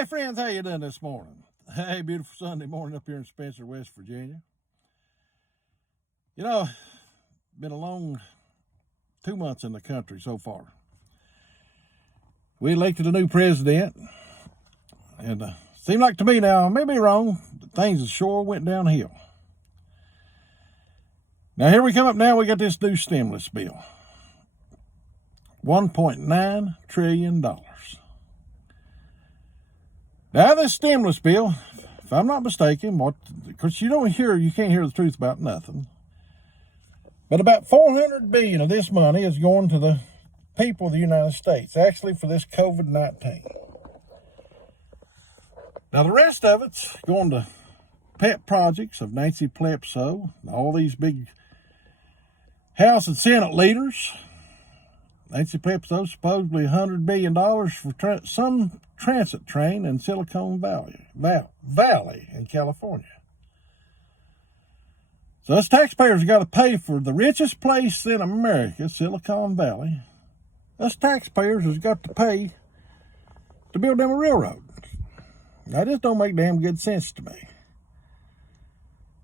Hey friends, how you doing this morning? Hey, beautiful Sunday morning up here in Spencer, West Virginia. You know, been a long 2 months in the country so far. We elected a new president, and seemed like to me now, I may be wrong, but things sure went downhill. Now here we come up now, we got this new stimulus bill. $1.9 trillion. Now this stimulus bill, if I'm not mistaken, because you can't hear the truth about nothing, but about $400 billion of this money is going to the people of the United States, actually for this COVID-19. Now the rest of it's going to pet projects of Nancy Pelosi, all these big House and Senate leaders. Nancy Pelosi supposedly $100 billion for some transit train in Silicon Valley in California. So us taxpayers got to pay for the richest place in America, Silicon Valley. Us taxpayers has got to pay to build them a railroad. That just don't make damn good sense to me.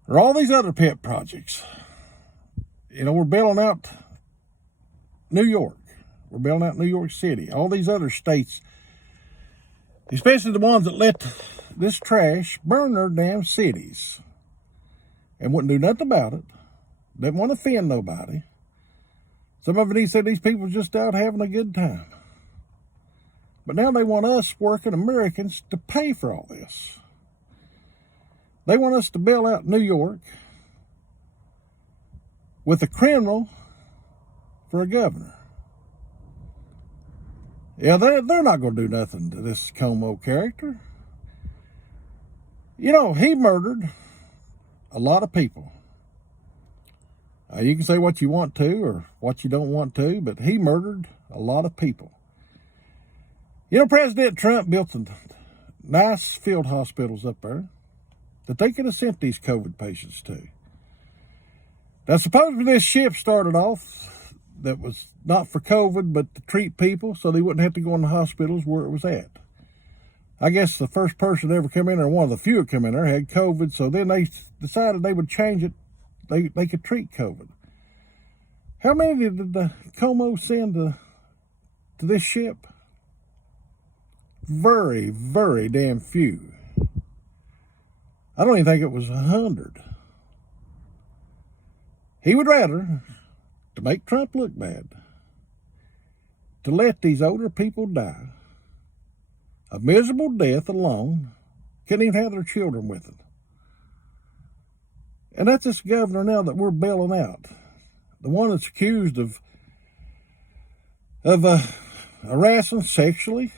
Or all these other pet projects. You know, we're building out New York. We're building out New York City. All these other states, especially the ones that let this trash burn their damn cities and wouldn't do nothing about it. Didn't want to offend nobody. Some of it, said these people just out having a good time. But now they want us working Americans to pay for all this. They want us to bail out New York with a criminal for a governor. Yeah, they're not going to do nothing to this Como character. You know, he murdered a lot of people. You can say what you want to or what you don't want to, but he murdered a lot of people. You know, President Trump built some nice field hospitals up there that they could have sent these COVID patients to. Now, supposedly this ship started off that was not for COVID, but to treat people so they wouldn't have to go in the hospitals where it was at. I guess the first person that ever come in there, one of the few that come in there, had COVID, so then they decided they would change it. They could treat COVID. How many did the Como send to this ship? Very, very damn few. I don't even think it was 100. He would rather, to make Trump look bad, to let these older people die a miserable death alone, couldn't even have their children with them. And that's this governor now that we're bailing out. The one that's accused of harassing sexually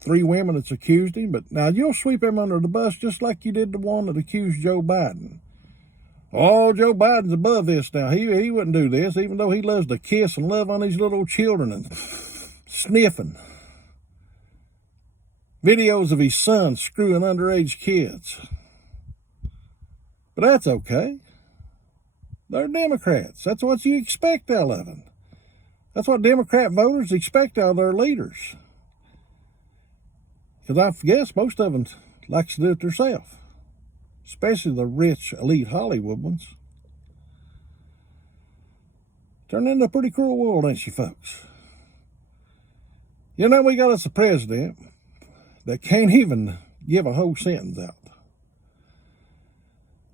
3 women that's accused him. But now you'll sweep him under the bus just like you did the one that accused Joe Biden. Oh, Joe Biden's above this now. He wouldn't do this, even though he loves to kiss and love on these little children and sniffing. Videos of his son screwing underage kids. But that's okay. They're Democrats. That's what you expect out of them. That's what Democrat voters expect out of their leaders. Because I guess most of them like to do it themselves. Especially the rich, elite Hollywood ones. Turned into a pretty cruel world, ain't she, folks? You know, we got us a president that can't even give a whole sentence out.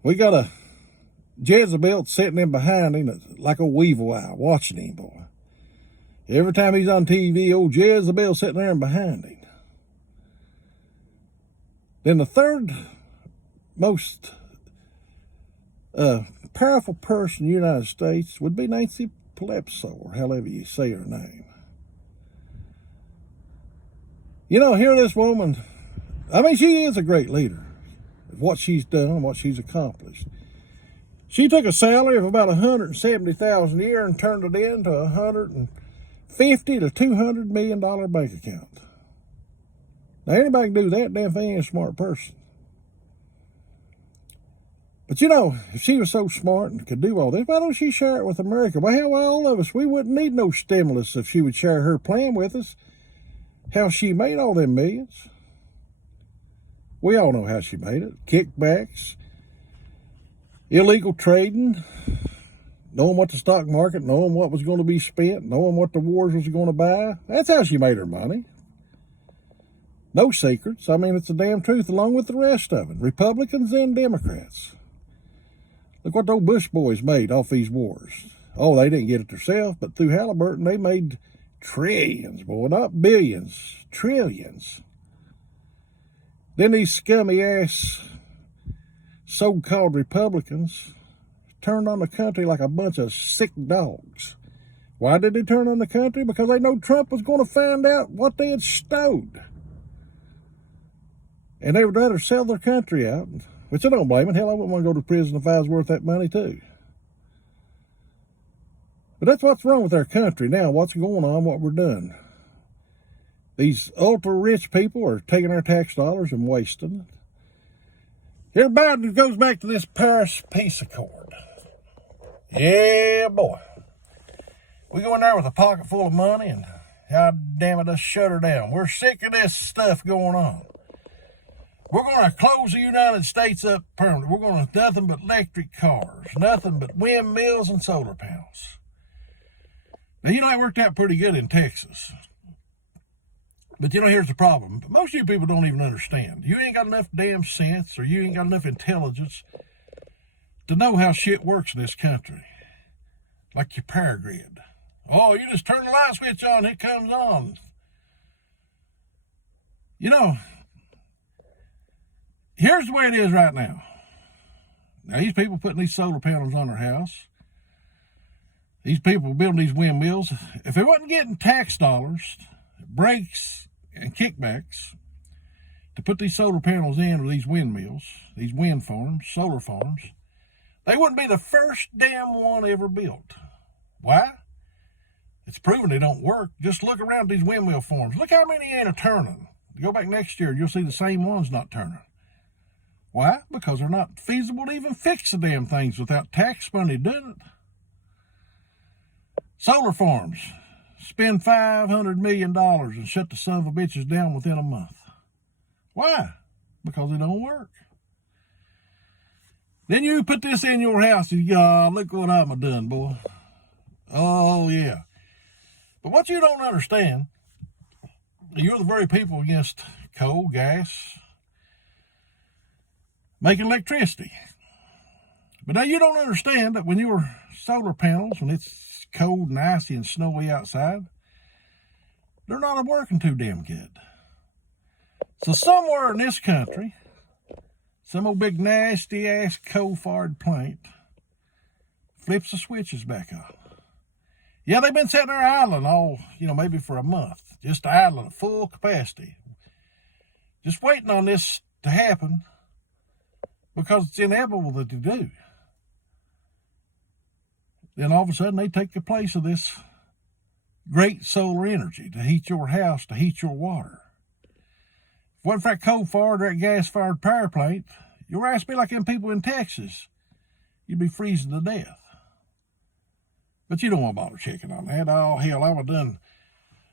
We got a Jezebel sitting in behind him like a weevil eye, watching him, boy. Every time he's on TV, old Jezebel sitting there behind him. Then the third most powerful person in the United States would be Nancy Pelosi, or however you say her name. You know, here this woman, I mean, she is a great leader of what she's done, what she's accomplished. She took a salary of about $170,000 a year and turned it into a $150 to $200 million bank account. Now, anybody can do that, damn thing ain't a smart person. But you know, if she was so smart and could do all this, why don't she share it with America? Well, hell, all of us, we wouldn't need no stimulus if she would share her plan with us. How she made all them millions. We all know how she made it. Kickbacks, illegal trading, knowing what the stock market, knowing what was going to be spent, knowing what the wars was going to buy. That's how she made her money. No secrets. I mean, it's the damn truth along with the rest of it. Republicans and Democrats. Look what those Bush boys made off these wars. Oh, they didn't get it themselves, but through Halliburton, they made trillions, boy, not billions, trillions. Then these scummy ass so-called Republicans turned on the country like a bunch of sick dogs. Why did they turn on the country? Because they know Trump was going to find out what they had stowed. And they would rather sell their country out, which I don't blame them. Hell, I wouldn't want to go to prison if I was worth that money too. But that's what's wrong with our country now, what's going on, what we're doing. These ultra-rich people are taking our tax dollars and wasting it. Everybody goes back to this Paris Peace Accord. Yeah, boy. We go in there with a pocket full of money and, God damn it, let's shut her down. We're sick of this stuff going on. We're going to close the United States up permanently. We're going to nothing but electric cars, nothing but windmills and solar panels. Now, it worked out pretty good in Texas. But, here's the problem. Most of you people don't even understand. You ain't got enough damn sense or you ain't got enough intelligence to know how shit works in this country. Like your power grid. Oh, you just turn the light switch on, it comes on. Here's the way it is right now. Now, these people putting these solar panels on their house, these people building these windmills, if they wasn't getting tax dollars, breaks, and kickbacks to put these solar panels in or these windmills, these wind farms, solar farms, they wouldn't be the first damn one ever built. Why? It's proven they don't work. Just look around these windmill farms. Look how many ain't a turning. Go back next year, you'll see the same ones not turning. Why? Because they're not feasible to even fix the damn things without tax money doing it. Solar farms. Spend $500 million and shut the son of a bitches down within a month. Why? Because they don't work. Then you put this in your house and you go, look what I'm done, boy. Oh, yeah. But what you don't understand, you're the very people against coal, gas, making electricity. But now you don't understand that when your solar panels, when it's cold and icy and snowy outside, they're not working too damn good. So somewhere in this country, some old big nasty ass coal-fired plant flips the switches back on. Yeah, they've been sitting there idling all, maybe for a month, just idling at full capacity, just waiting on this to happen because it's inevitable that they do. Then all of a sudden they take the place of this great solar energy to heat your house, to heat your water. If it wasn't for that coal-fired or that gas-fired power plant, your ass would be like them people in Texas. You'd be freezing to death. But you don't want to bother checking on that. Oh, hell, I was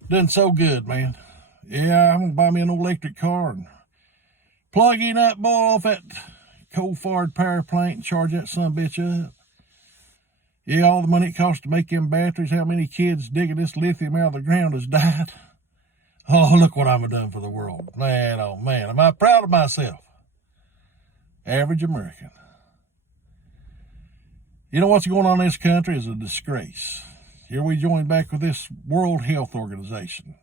done so good, man. Yeah, I'm going to buy me an old electric car and plug in up, boy, off that coal-fired power plant and charge that son of a bitch up. Yeah, all the money it costs to make them batteries, how many kids digging this lithium out of the ground has died. Oh, look what I've done for the world. Man, oh man, am I proud of myself? Average American. You know what's going on in this country is a disgrace. Here we join back with this World Health Organization.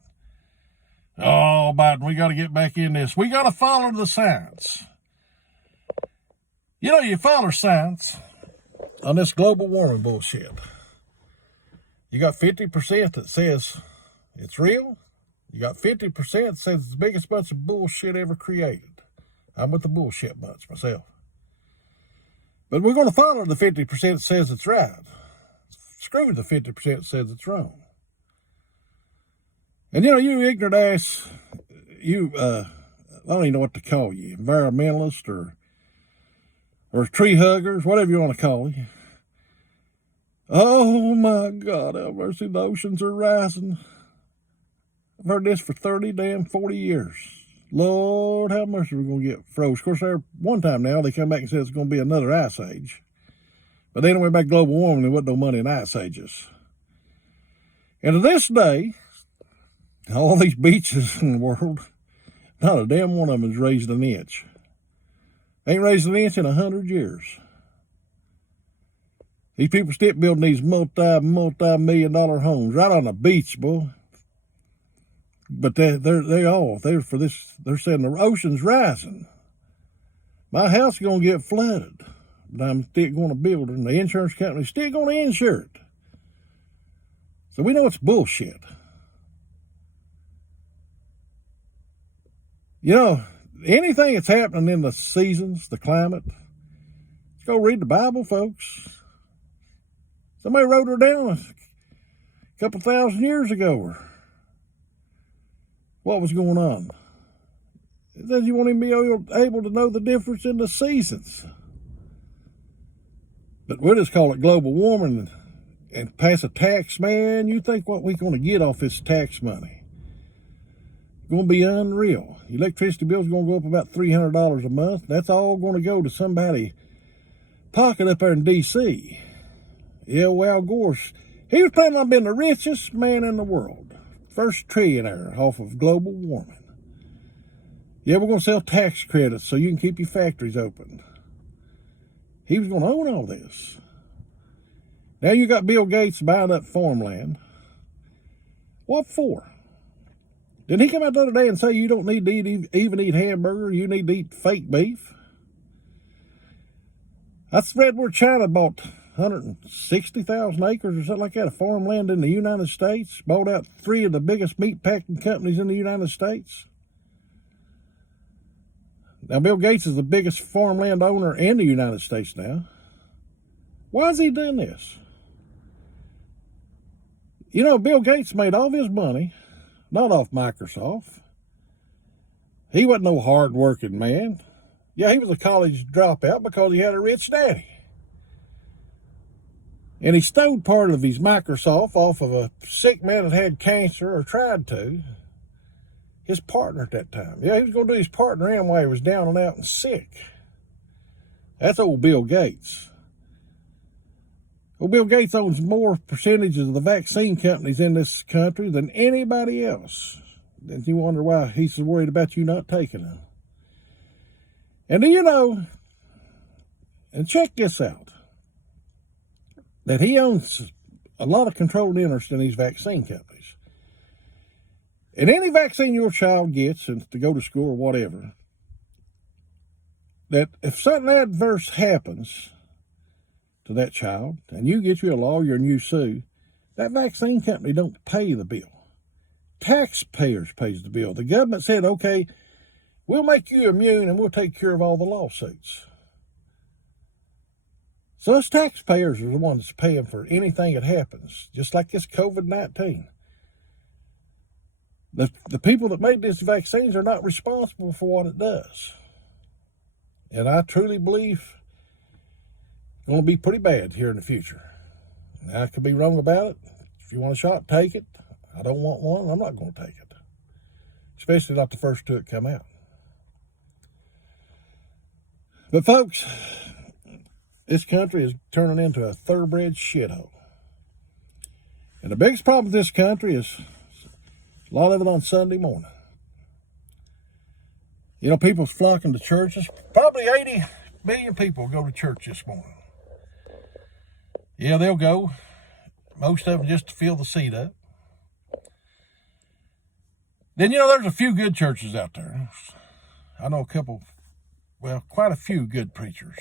Oh, Biden, we got to get back in this. We got to follow the science. You follow science on this global warming bullshit. You got 50% that says it's real. You got 50% that says it's the biggest bunch of bullshit ever created. I'm with the bullshit bunch myself. But we're going to follow the 50% that says it's right. Screw the 50% that says it's wrong. And you ignorant ass, I don't even know what to call you, environmentalist or tree huggers, whatever you want to call you. Oh my God, have mercy, the oceans are rising. I've heard this for 40 years. Lord, how much are we going to get froze? Of course, one time now, they come back and said it's going to be another ice age. But they don't worry about global warming. There wasn't no money in ice ages. And to this day, all these beaches in the world, not a damn one of them has raised an inch. Ain't raised an inch in 100 years. These people still building these multi-million-dollar homes right on the beach, boy. But they're for this. They're saying the ocean's rising. My house is gonna get flooded, but I'm still going to build it, and the insurance company's still going to insure it. So we know it's bullshit. You know, anything that's happening in the seasons, the climate, let's go read the Bible, folks. Somebody wrote her down a couple thousand years ago. Or what was going on? It says you won't even be able to know the difference in the seasons. But we'll just call it global warming and pass a tax, man. You think what we're going to get off this tax money? It's going to be unreal. Electricity bill's going to go up about $300 a month. That's all going to go to somebody pocket up there in D.C. Yeah, well, Al Gore, he was planning on being the richest man in the world. First trillionaire off of global warming. Yeah, we're going to sell tax credits so you can keep your factories open. He was going to own all this. Now you got Bill Gates buying up farmland. What for? Didn't he come out the other day and say you don't need to even eat hamburger, you need to eat fake beef? I read where China bought 160,000 acres or something like that of farmland in the United States, bought out 3 of the biggest meat packing companies in the United States. Now, Bill Gates is the biggest farmland owner in the United States now. Why has he done this? You know, Bill Gates made all of his money, not off Microsoft. He wasn't no hard-working man. Yeah, he was a college dropout because he had a rich daddy. And he stole part of his Microsoft off of a sick man that had cancer or tried to. His partner at that time. Yeah, he was going to do his partner in while he was down and out and sick. That's old Bill Gates. Well, Bill Gates owns more percentages of the vaccine companies in this country than anybody else. And you wonder why he's so worried about you not taking them. And do you know, and check this out, that he owns a lot of controlled interest in these vaccine companies. And any vaccine your child gets, and to go to school or whatever, that if something adverse happens to that child, and you get you a lawyer and you sue, that vaccine company don't pay the bill. Taxpayers pays the bill. The government said, okay, we'll make you immune and we'll take care of all the lawsuits. So us taxpayers are the ones paying for anything that happens, just like this COVID-19. The people that made these vaccines are not responsible for what it does. And I truly believe it's going to be pretty bad here in the future. Now, I could be wrong about it. If you want a shot, take it. I don't want one. I'm not going to take it. Especially not the first two that come out. But folks, this country is turning into a thoroughbred shithole. And the biggest problem with this country is a lot of it on Sunday morning. You know, people's flocking to churches. Probably 80 million people go to church this morning. Yeah, they'll go. Most of them just to fill the seat up. Then, you know, there's a few good churches out there. I know quite a few good preachers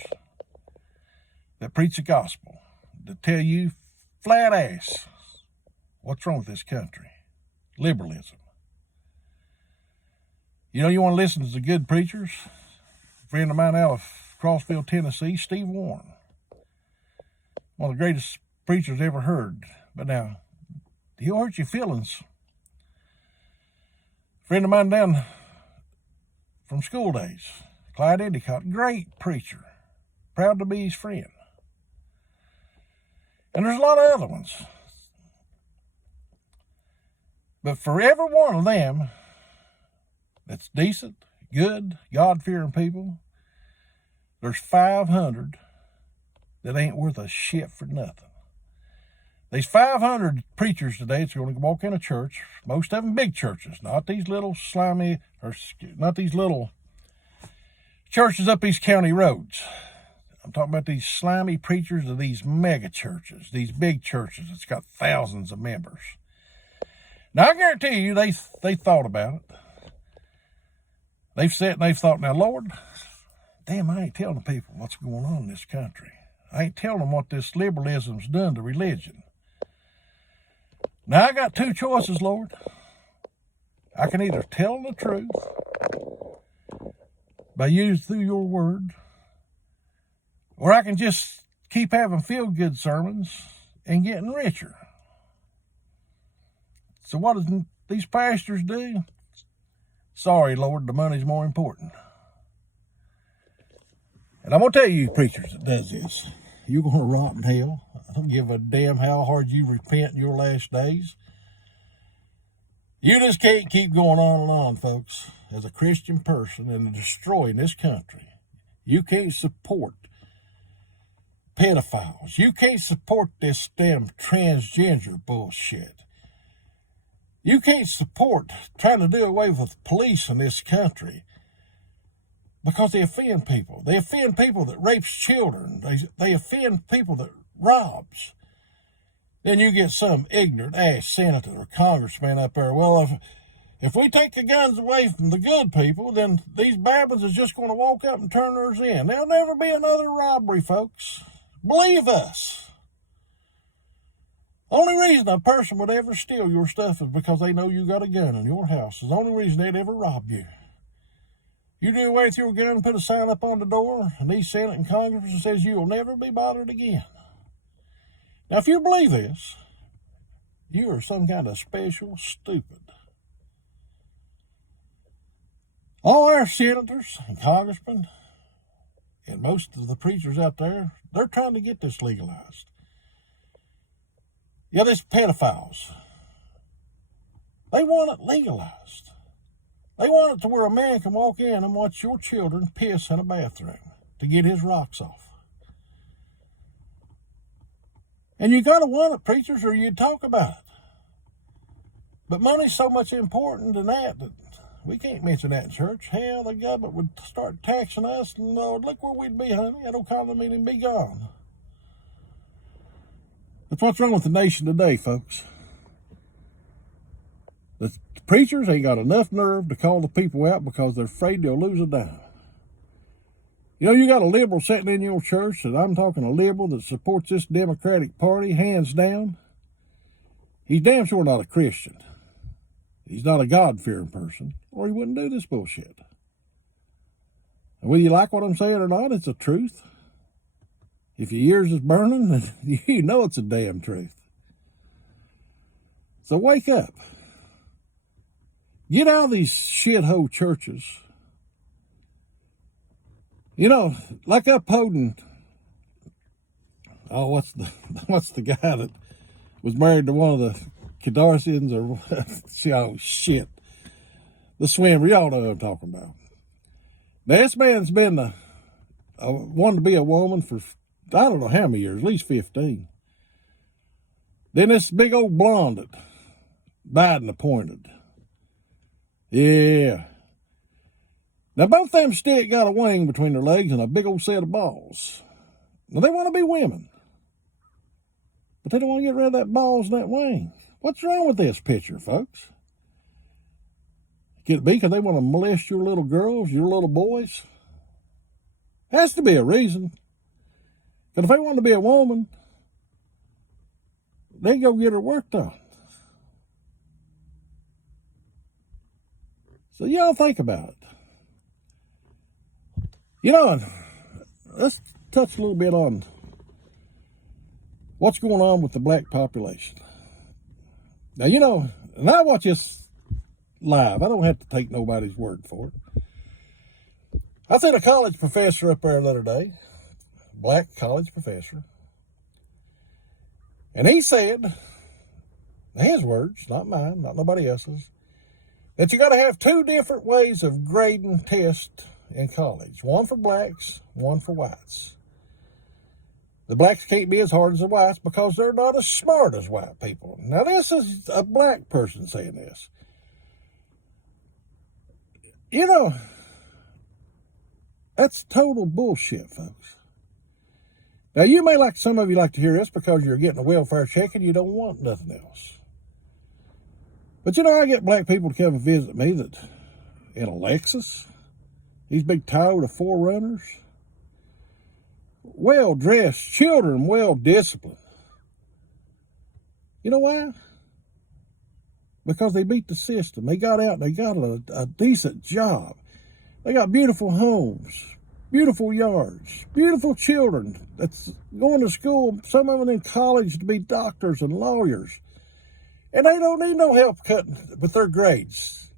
that preach the gospel, that tell you flat ass what's wrong with this country. Liberalism. You know, you want to listen to the good preachers? A friend of mine out of Crossville, Tennessee, Steve Warren. One of the greatest preachers ever heard. But now, he'll hurt your feelings. A friend of mine down from school days, Clyde Endicott, great preacher. Proud to be his friend. And there's a lot of other ones. But for every one of them, that's decent, good, God-fearing people, there's 500 that ain't worth a shit for nothing. These 500 preachers today that's going to walk in a church, most of them big churches, not these little slimy, or not these little churches up these county roads. I'm talking about these slimy preachers of these mega churches, these big churches that's got thousands of members. Now, I guarantee you they thought about it. They've sat and they've thought, now, Lord, damn, I ain't telling the people what's going on in this country. I ain't telling them what this liberalism's done to religion. Now, I got two choices, Lord. I can either tell them the truth by using through your word, or I can just keep having feel-good sermons and getting richer. So what do these pastors do? Sorry, Lord, the money's more important. And I'm going to tell you, preachers, that does this. You're going to rot in hell. I don't give a damn how hard you repent in your last days. You just can't keep going on and on, folks, as a Christian person and destroying this country. You can't support pedophiles. You can't support this damn transgender bullshit. You can't support trying to do away with police in this country because they offend people. They offend people that rapes children. They offend people that robs. Then you get some ignorant ass senator or congressman up there. Well, if we take the guns away from the good people, then these babbins is just going to walk up and turn theirs in. There'll never be another robbery, folks. Believe us. Only reason a person would ever steal your stuff is because they know you got a gun in your house. It's the only reason they'd ever rob you. You do away with your gun and put a sign up on the door, and these Senate and Congress says you'll never be bothered again. Now, if you believe this, you are some kind of special stupid. All our senators and congressmen and most of the preachers out there, they're trying to get this legalized. Yeah, these pedophiles, they want it legalized. They want it to where a man can walk in and watch your children piss in a bathroom to get his rocks off. And you got to want it, preachers, or you talk about it. But money's so much important than that we can't mention that in church. Hell, the government would start taxing us, and look where we'd be, honey. That economy would be gone. That's what's wrong with the nation today, folks. The preachers ain't got enough nerve to call the people out because they're afraid they'll lose a dime. You know, you got a liberal sitting in your church, and I'm talking a liberal that supports this Democratic Party, hands down. He's damn sure not a Christian. He's not a God-fearing person, or he wouldn't do this bullshit. And whether you like what I'm saying or not, it's the truth. If your ears is burning, then you know it's a damn truth. So wake up. Get out of these shithole churches. You know, like upholding, what's the guy that was married to one of the Kardashians or oh shit, the swimmer, y'all know what I'm talking about. Now this man's been wanted to be a woman for I don't know how many years, at least 15. Then this big old blonde that Biden appointed. Yeah. Now, both of them still got a wing between their legs and a big old set of balls. Now, they want to be women. But they don't want to get rid of that balls and that wing. What's wrong with this picture, folks? Could it be because they want to molest your little girls, your little boys? Has to be a reason. But if they want to be a woman, they go get her worked on. So y'all think about it. You know, let's touch a little bit on what's going on with the black population. Now, you know, and I watch this live. I don't have to take nobody's word for it. I seen a college professor up there the other day, black college professor, and he said, his words, not mine, not nobody else's, that you got to have two different ways of grading tests in college. One for blacks, one for whites. The blacks can't be as hard as the whites because they're not as smart as white people. Now, this is a black person saying this. You know, that's total bullshit, folks. Now, some of you like to hear this because you're getting a welfare check and you don't want nothing else. But you know, I get black people to come and visit me that in a Lexus, these big Toyota 4Runners, well-dressed children, well-disciplined. You know why? Because they beat the system. They got out and they got a decent job. They got beautiful homes, beautiful yards, beautiful children that's going to school, some of them in college to be doctors and lawyers. And they don't need no help cutting with their grades.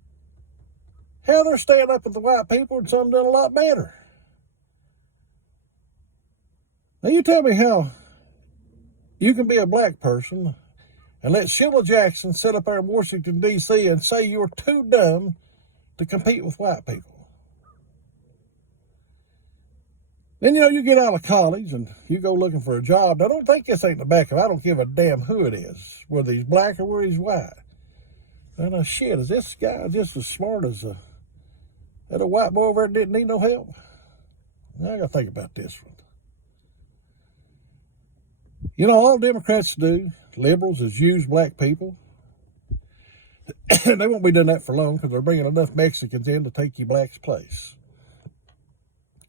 Hell, they're staying up with the white people and some done a lot better. Now, you tell me how you can be a black person and let Sheila Jackson sit up there in Washington, D.C. and say you're too dumb to compete with white people. Then, you get out of college and you go looking for a job. Now, don't think this ain't the back of it. I don't give a damn who it is, whether he's black or whether he's white. And shit, is this guy just as smart as that white boy over there didn't need no help? Now, I got to think about this one. All Democrats do, liberals, is use black people. They won't be doing that for long because they're bringing enough Mexicans in to take you blacks' place.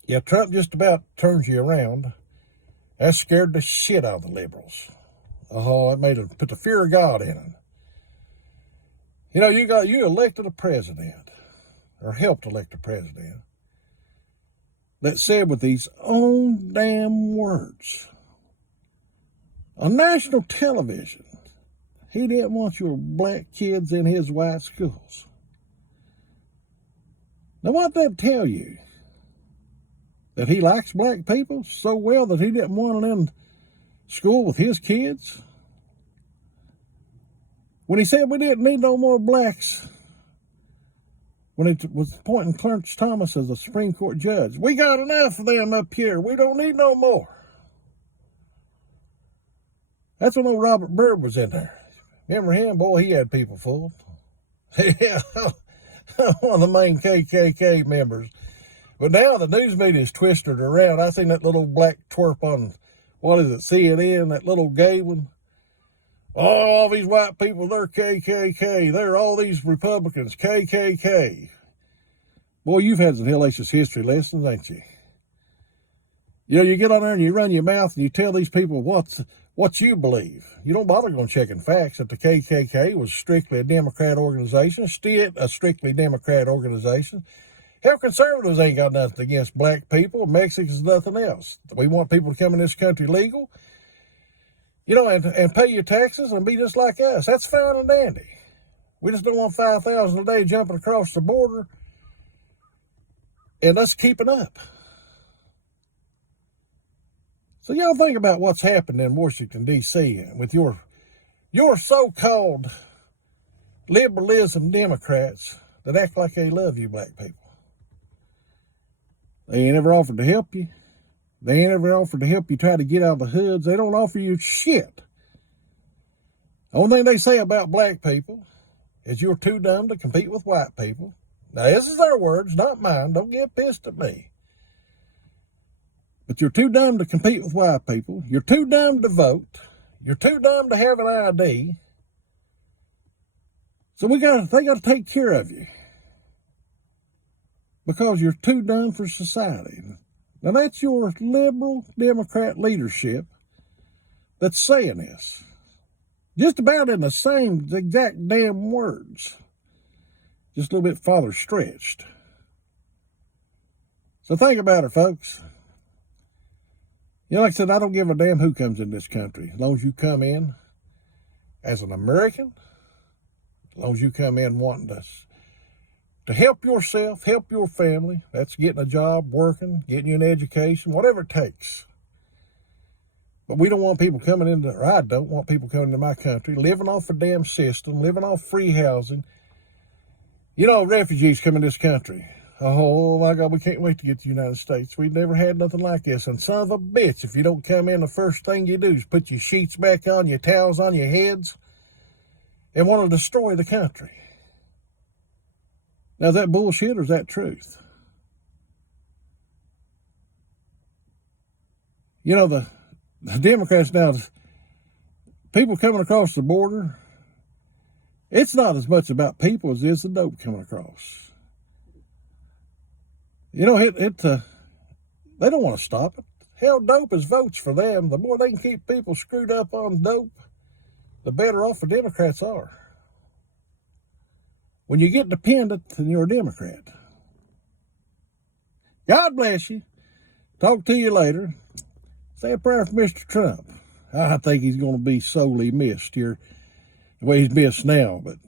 Yeah, Trump just about turns you around. That scared the shit out of the liberals. It made them put the fear of God in them. You elected a president, or helped elect a president, that said with these own damn words on national television, he didn't want your black kids in his white schools. Now, what that tell you? That he likes black people so well that he didn't want them in school with his kids? When he said we didn't need no more blacks, when he was appointing Clarence Thomas as a Supreme Court judge, we got enough of them up here. We don't need no more. That's when old Robert Byrd was in there. Remember him? Boy, he had people fooled. Yeah, one of the main KKK members. But now the news media's twisted around. I seen that little black twerp on, CNN, that little gay one. All these white people, they're KKK. They're all these Republicans, KKK. Boy, you've had some hellacious history lessons, ain't you? You get on there and you run your mouth and you tell these people what you believe. You don't bother going checking facts that the KKK was strictly a Democrat organization, still a strictly Democrat organization. Hell, conservatives ain't got nothing against black people, Mexicans, nothing else. We want people to come in this country legal, and pay your taxes and be just like us. That's fine and dandy. We just don't want 5,000 a day jumping across the border and us keeping up. So y'all think about what's happened in Washington, D.C. with your so-called liberalism Democrats that act like they love you black people. They ain't ever offered to help you. They ain't ever offered to help you try to get out of the hoods. They don't offer you shit. The only thing they say about black people is you're too dumb to compete with white people. Now, this is their words, not mine. Don't get pissed at me. But you're too dumb to compete with white people. You're too dumb to vote. You're too dumb to have an ID. So they got to take care of you. Because you're too dumb for society. Now, that's your liberal Democrat leadership that's saying this. Just about in the same exact damn words. Just a little bit farther stretched. So think about it, folks. Like I said, I don't give a damn who comes in this country. As long as you come in as an American, as long as you come in wanting to help yourself, help your family. That's getting a job, working, getting you an education, whatever it takes. But we don't want people coming into, or I don't want people coming into my country, living off a damn system, living off free housing, You know, refugees come in this country. Oh my God, we can't wait to get to the United States. We've never had nothing like this. And son of a bitch, if you don't come in, the first thing you do is put your sheets back on, your towels on your heads, and want to destroy the country. Now, is that bullshit or is that truth? You know, the Democrats now, people coming across the border, it's not as much about people as it is the dope coming across. You know, they don't want to stop it. Hell, dope is votes for them. The more they can keep people screwed up on dope, the better off the Democrats are. When you get dependent, then you're a Democrat. God bless you. Talk to you later. Say a prayer for Mr. Trump. I think he's going to be sorely missed here. The way he's missed now, but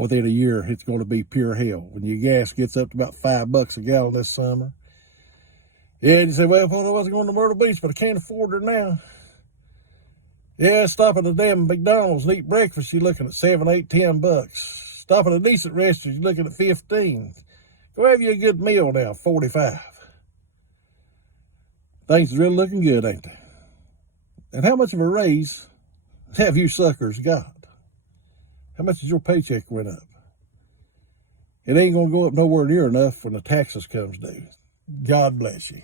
within a year, it's going to be pure hell. When your gas gets up to about $5 a gallon this summer. Yeah, you say, well, I thought I wasn't going to Myrtle Beach, but I can't afford her now. Yeah, stop at a damn McDonald's and eat breakfast, you're looking at $7, $8, $10. Stop at a decent restaurant, you're looking at 15. Go have you a good meal now, 45. Things is really looking good, ain't they? And how much of a raise have you suckers got? How much has your paycheck went up? It ain't going to go up nowhere near enough when the taxes comes due. God bless you.